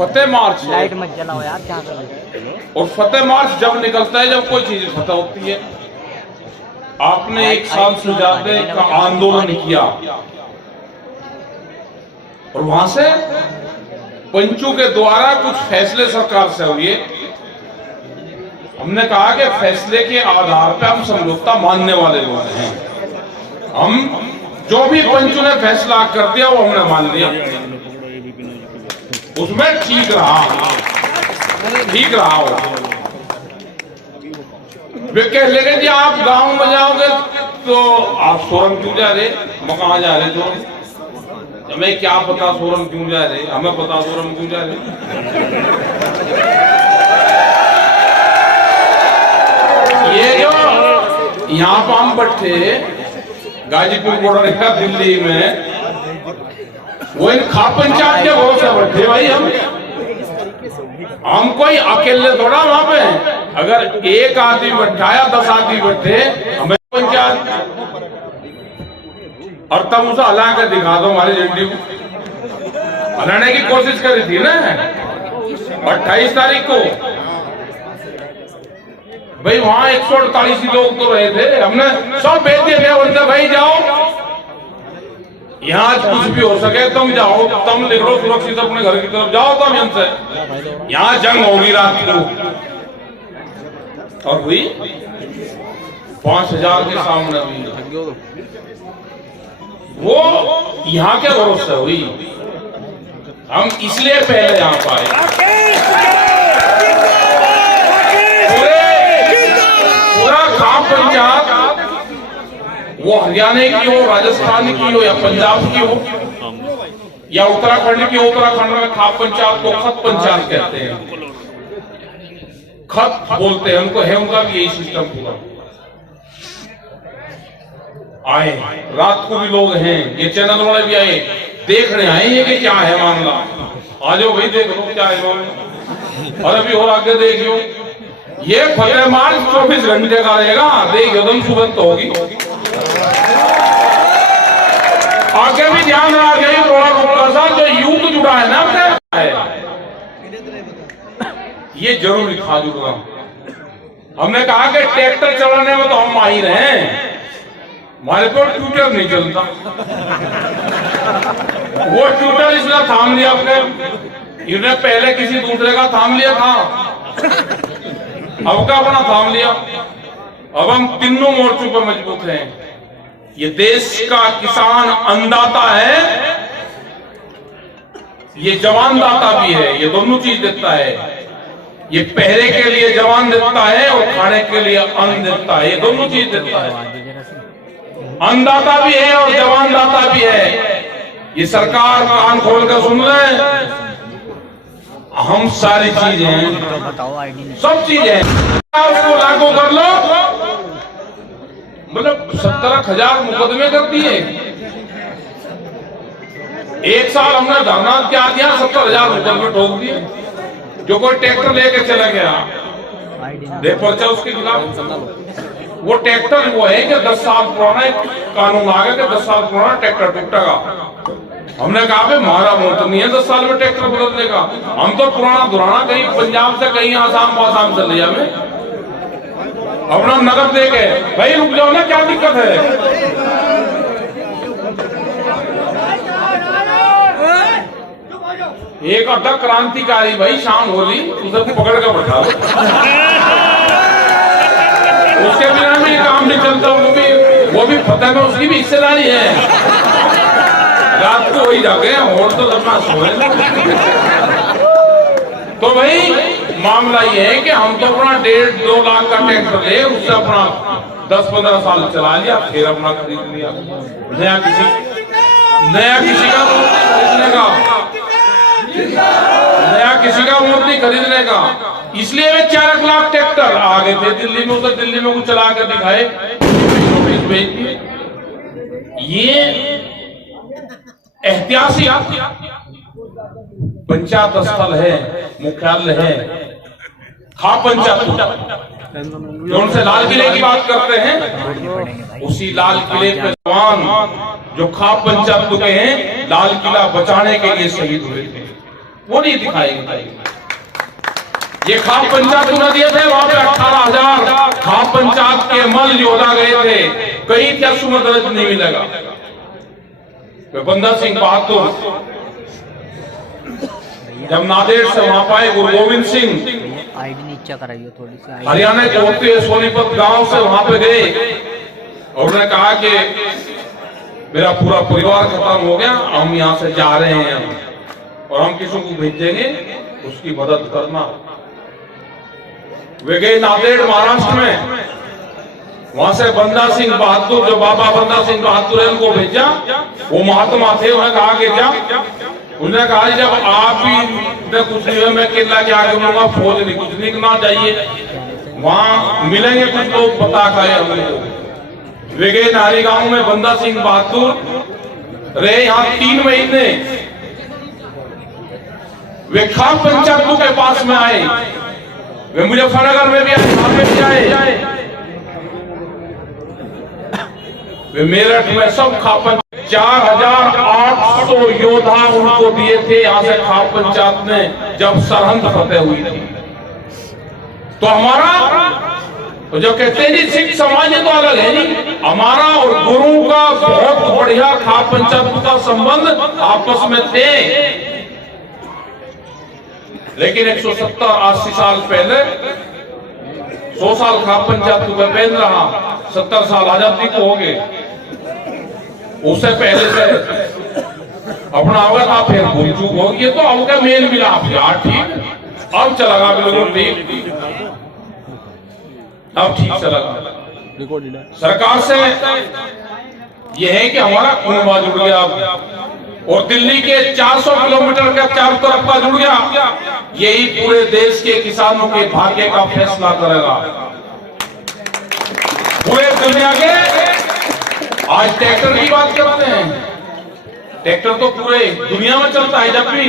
फतेह मार्च है। लाइट मत जलाओ यार, क्या कर और फतेह मार्च जब निकलता है जब कोई चीज फतेह होती है। आपने 1 साल से ज्यादा का आंदोलन किया और वहां से पंचों के द्वारा कुछ फैसले सरकार से हुए। हमने कहा कि फैसले के आधार पर हम समझौता मानने वाले लोग हैं। हम जो भी पंचों ने फैसला कर दिया वो हमने मान लिया, उसमें ठीक रहा हो। वे कह लेंगे जी आप गांव में जाओगे तो आप सोरम क्यों जा रहे, कहाँ जा रहे तो हमें क्या पता सोरम क्यों जा रहे, हमें पता सोरम क्यों जा रहे। ये जो यहाँ पर हम बैठे गाजीपुर बॉर्डर का दिल्ली में, वो इन खाप पंचायत के भरोसे बैठे भाई। हम कोई अकेले थोड़ा वहां पे, अगर एक आदमी बैठा या 10 आदमी बैठे हमें पंचायत, और तब उसे हला कर दिखा दो हमारी झंडी को। हलाने की कोशिश करी थी ना 28 तारीख को भाई, वहां 148 लोग तो रहे थे, हमने सब भेज दिया बोलते भाई जाओ, यहाँ कुछ भी हो सके तुम जाओ, तुम निकलो सुरक्षित अपने घर की तरफ जाओ, तुम हमसे यहाँ जंग होगी रात को। और हुई 5000 के सामने हुई, वो यहाँ के भरोसे हुई। हम इसलिए पहले यहाँ पाए, पूरा खाप पंचायत वो हरियाणा की हो, राजस्थान की हो या पंजाब की हो या उत्तराखंड की हो, उत्तराखंड में खाप पंचायत को खत पंचायत कहते हैं, खत बोलते हैं उनको, है उनका भी यही सिस्टम पूरा। आए रात को भी लोग हैं, ये चैनल वाले भी आए, देखने आए ये कि क्या है मामला, आ जाओ भाई देख लो क्या है मामला। और अभी और आगे देखियो, ये फतेह मार्च 24 घंटे का रहेगा, देखियो तुम सुबह तो होगी। आगे भी ध्यान रखिए, जो यूथ जुड़ा है ना ये जरूरी था जुड़ना। हमने कहा कि ट्रैक्टर चलाने में तो हम माहिर हैं, हमारे को ट्यूटर नहीं चलता। वो ट्यूटर इसलिए थाम लिया आपने, इन्होंने पहले किसी दूसरे का थाम लिया था, अब का अपना थाम लिया। अब हम तीनों मोर्चों पर मजबूत हैं। ये देश का किसान अन्नदाता है, ये जवानदाता भी है, ये दोनों चीज देता है। ये पहरे के लिए जवान देता है और खाने के लिए अन्न देता है, ये दोनों चीज देता है। अन्नदाता भी है और जवानदाता भी है। ये सरकार कान खोल कर सुन रहे हैं, हम सारी चीजें, सब चीजें उसको लागू कर लो। मतलब 17,000 मुकदमे कर दिए। एक साल हमने धरना क्या दिया, 70,000 मुकदमे ठोक दिए। जो कोई ट्रैक्टर लेके चला गया दे पर्चा उसके खिलाफ। वो ट्रैक्टर वो है कि 10 साल पुराना एक कानून आ गया कि 10 साल पुराना ट्रैक्टर टूटेगा। हमने कहा भाई हमारा वो तो नहीं है 10 साल में ट्रैक्टर बदलने का, हम तो पुराना दुराना कहीं पंजाब से कहीं आसाम से ले जाए अपना नगद दे के भाई रुक जाओ ना, क्या दिक्कत है। एक अड्डा क्रांतिकारी भाई शाम होली उसे पकड़ के बैठा, उसके बिना भी काम नहीं चलता। वो भी फतेह में उसकी भी हिस्सेदारी है। रात को वही जाके और तो लंबा सोए। तो भाई मामला ये है कि हम तो अपना 1.5-2 लाख का ट्रैक्टर ले, उससे अपना 10-15 साल चला लिया, फिर अपना खरीद लिया। नया किसी का मूर्ति खरीदने का। इसलिए वे 4 लाख ट्रैक्टर आ गए थे दिल्ली में, उधर दिल्ली में कुछ चला कर दिखाए, ये ऐतिहासिक पंचायत स्थल है, मुख्यालय है खाप पंचायत। जो उनसे लाल किले की बात करते हैं, उसी लाल किले पे जवान जो खाप पंचायत के हैं लाल किला बचाने के लिए शहीद हुए थे। वो नहीं दिखाएंगे। ये खाप पंचायत को दिए थे, वहां पे 18,000 खाप पंचायत के मल योद्धा गए थे, कहीं क्या सुमत दर्ज नहीं मिलेगा। बंदा सिंह बहादुर जब नांदेड़ से वहां पाए गुरु गोविंद सिंह थोड़ी सी हरियाणा के होते हुए सोनीपत गांव से वहां पे गए और उन्होंने कहा कि मेरा पूरा परिवार खत्म हो गया, हम यहाँ से जा रहे हैं और हम किसी को भेजेंगे, उसकी मदद करना। वे गए नांदेड़ महाराष्ट्र में, वहां से बंदा सिंह बहादुर, जो बाबा बंदा सिंह बहादुर है, उनको भेजा। वो महात्मा थे, उन्हें कहा कि क्या, उन्होंने कहा जब आप ही कुछ नहीं है, मैं किला के आगे बोलूंगा, फौज नहीं कुछ नहीं करना चाहिए, वहां मिलेंगे कुछ लोग बता खाए हमको। वे गए नारी गांव में, बंदा सिंह बहादुर रहे यहाँ 3 महीने। वे खाप पंचायतों के पास में आए, वे मुजफ्फरनगर में भी आए, वहां पे भी आए, वे मेरठ में सब खाप 4,800 योद्धा उनको दिए थे यहाँ से खाप पंचायत ने, जब सरहद फतेह हुई थी। तो हमारा तो जो कहते हैं जी सिख समाज तो अलग है नहीं, हमारा और गुरु का बहुत बढ़िया खाप पंचायत का संबंध आपस में थे। लेकिन 170-80 साल पहले 100 साल खाप पंचायत को पहन रहा, 70 साल आजादी को हो गए, उससे पहले से अपना अवगत आप फिर भूल चूक होगी, तो अब क्या मेल मिला आप यार, ठीक अब चलेगा, बिल्कुल ठीक, अब ठीक चलेगा। सरकार से यह है कि हमारा कुनबा जुड़ गया और दिल्ली के 400 किलोमीटर का चारों तरफ का जुड़ गया। यही पूरे देश के किसानों के भाग्य का फैसला करेगा। पूरे दुनिया के आज ट्रैक्टर की बात करते हैं, ट्रैक्टर तो पूरे दुनिया में चलता है, जब भी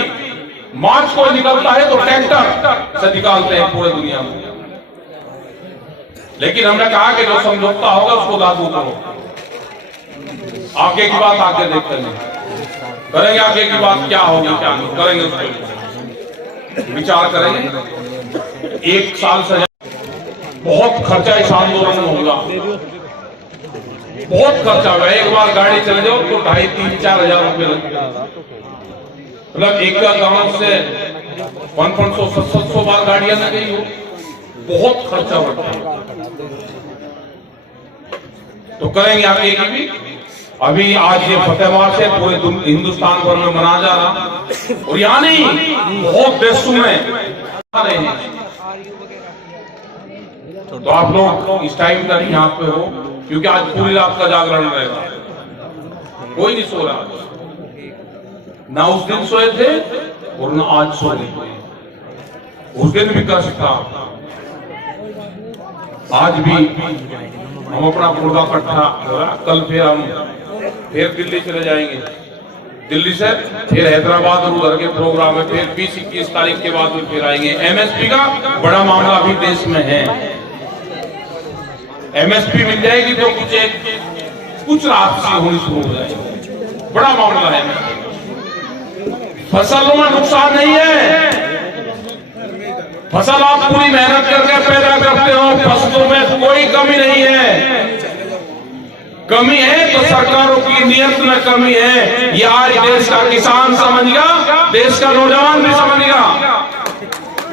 मार्च को निकलता है तो ट्रैक्टर से निकालते हैं पूरे दुनिया में। लेकिन हमने कहा कि जो समझौता होगा उसको लागू करो। आगे की बात आगे देखते हैं, करेंगे आगे की बात क्या होगी क्या नहीं करेंगे, उसको विचार करेंगे। 1 साल से बहुत खर्चा इस आंदोलन में होगा, बहुत खर्चा होगा। एक बार गाड़ी चले जाओ तो 2,500-3,000 हजार रुपये लगेगा। मतलब एक गांव से 500-700 बार गाड़ियां लग गई हो, बहुत खर्चा होता है। तो करेंगे आगे की भी। अभी आज ये फतेहबाद से पूरे हिंदुस्तान भर में मना जा रहा, और यहाँ नहीं बहुत देशों में रहे हैं। तो आप लोग इस टाइम तक यहाँ पे हो, क्योंकि आज पूरी रात का जागरण रहेगा, कोई नहीं सो रहा, ना उस दिन सोए थे और ना आज सो रहे। उस दिन भी कष्ट था, आज भी हम अपना पूरा इकट्ठा हो रहा। कल फिर दिल्ली चले जाएंगे, दिल्ली से फिर हैदराबाद और उधर के प्रोग्राम है, फिर 20-21 तारीख के बाद फिर आएंगे। एमएसपी का बड़ा मामला भी देश में है, एमएसपी मिल जाएगी तो कुछ राहत सी होनी शुरू हो जाएगी, बड़ा मामला है। फसलों में नुकसान नहीं है, फसल आप पूरी मेहनत करके पैदा करते हो, फसलों में कोई कमी नहीं है। कमी है तो सरकारों की नीयत में कमी है, ये आज देश का किसान समझ गया, देश का नौजवान भी समझ गया।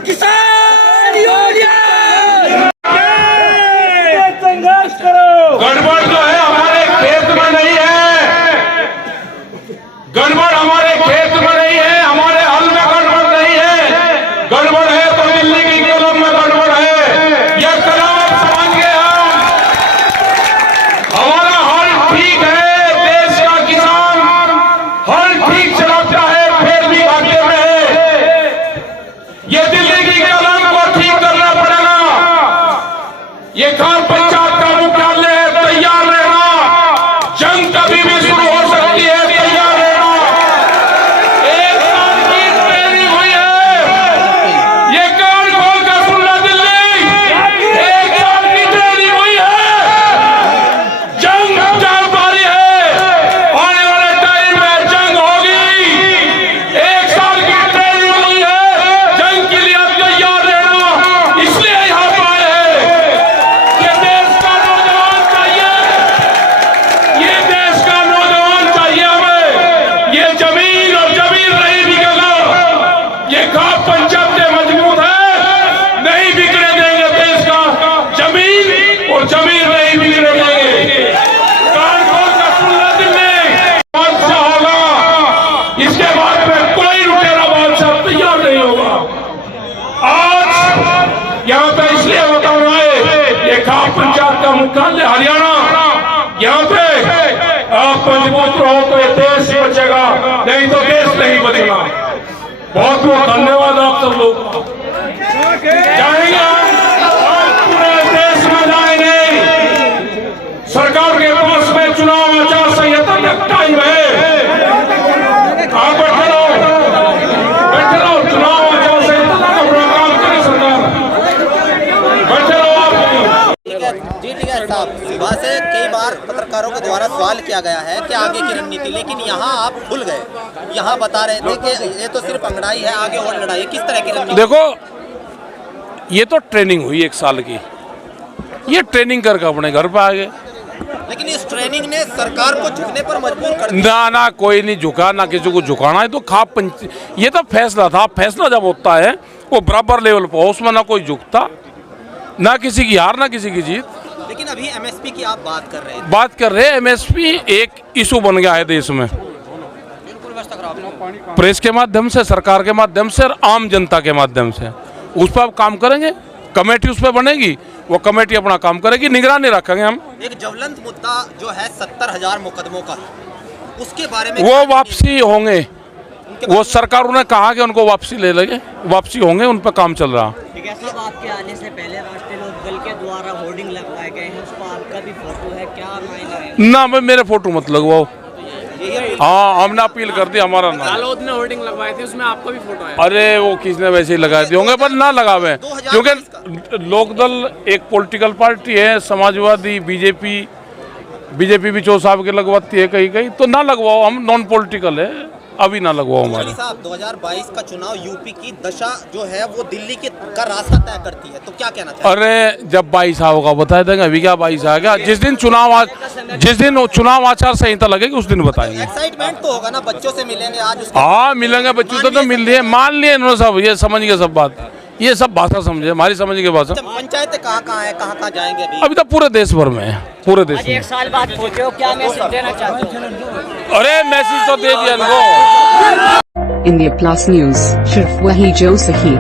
किसान यूनियन संघर्ष करो। गड़बड़ जो है हमारे खेत में नहीं है, गड़बड़ हमारे खेत में नहीं है, हमारे हल में गड़बड़ नहीं है, गड़बड़ है तो दिल्ली की कलम में गड़बड़ है। यह कलम समझ गए हम, हमारा हल ठीक है, देश का किसान हल ठीक चलाता है, फिर भी घाटे में है। ठान ले हरियाणा, यहाँ पे आप मजबूत रहो तो ये देश बचेगा, नहीं तो देश नहीं बचेगा। बहुत बहुत धन्यवाद आप सब लोग। जाएंगे आप पूरे देश में जाएंगे। सरकार के पास में चुनाव आचार संहिता तक टाइम है। आप बैठे रहो, चुनाव आचार संहिता तक अपना काम करें सरकार, बैठे रहो आप। जी ठीक है साहब, सुबह से कई बार पत्रकारों के द्वारा सवाल किया गया है कि आगे की रणनीति, लेकिन यहाँ आप भूल गए। यहाँ बता रहे थे कि ये तो सिर्फ अंगड़ाई है, आगे और लड़ाई है। किस तरह की रणनीति? देखो, ये तो ट्रेनिंग हुई 1 साल की, ये ट्रेनिंग करके अपने घर पे आ गए। लेकिन इस ट्रेनिंग ने सरकार को झुकने पर मजबूर कर दिया। ना कोई नहीं झुका, ना किसी को झुकाना है। तो ये तो फैसला था। फैसला जब होता है वो बराबर लेवल पर हो, उसमें ना कोई झुकता, ना किसी की हार, ना किसी की जीत। लेकिन अभी एमएसपी की आप बात कर रहे हैं। एमएसपी एक इशू बन गया है देश में, प्रेस के माध्यम से, सरकार के माध्यम से और आम जनता के माध्यम से। उस पर आप काम करेंगे, कमेटी उस पर बनेगी, वो कमेटी अपना काम करेगी, निगरानी रखेंगे हम। एक ज्वलंत मुद्दा जो है 70,000 मुकदमों का, उसके बारे में वो वापसी होंगे, वो सरकार ने कहा कि उनको वापसी ले लेंगे, वापसी होंगे, उन पर काम चल रहा। ठीक है साहब, आपके आने से पहले राष्ट्रीय लोक दल के द्वारा होर्डिंग लगवाए गए हैं, उस पर आपका भी फोटो है, क्या मायना है? ना मैं मेरे फोटो मत लगवाओ। हाँ, हमने अपील कर दी, हमारा नाम। जालोद ने होर्डिंग लगवाए थे, उसमें आपका भी फोटो है। अरे वो किसने वैसे ही लगा दिए होंगे, पर ना लगावे, क्योंकि लोकदल एक पॉलिटिकल पार्टी है, समाजवादी, बीजेपी भी 4 साहब के लगवाती है कहीं कहीं, तो ना लगवाओ, हम नॉन पॉलिटिकल है, अभी ना लगवाओ हमारे। साहब 2022 का चुनाव यूपी की दशा जो है वो दिल्ली के का रास्ता तय करती है, तो क्या कहना चाहिए? अरे जब 22 होगा बता देंगे, अभी क्या 22 आ गया। जिस दिन चुनाव आचार संहिता लगेगी उस दिन बताएंगे। एक्साइटमेंट तो होगा ना, बच्चों से मिलेंगे आज उसके। हाँ मिलेंगे, बच्चों तो मिल लिए, मान लिए इन्होंने सब, ये समझ गए सब बात, ये सब भाषा समझे, हमारी समझ के भाषा। पंचायतें कहाँ है, कहाँ जाएंगे अभी तो पूरे देश भर में है, पूरे देश में। 1 साल बाद पहुंचे हो, क्या मैसेज देना चाहते हो? अरे मैसेज तो दे दिया इनको। India Plus News, सिर्फ वही जो सही।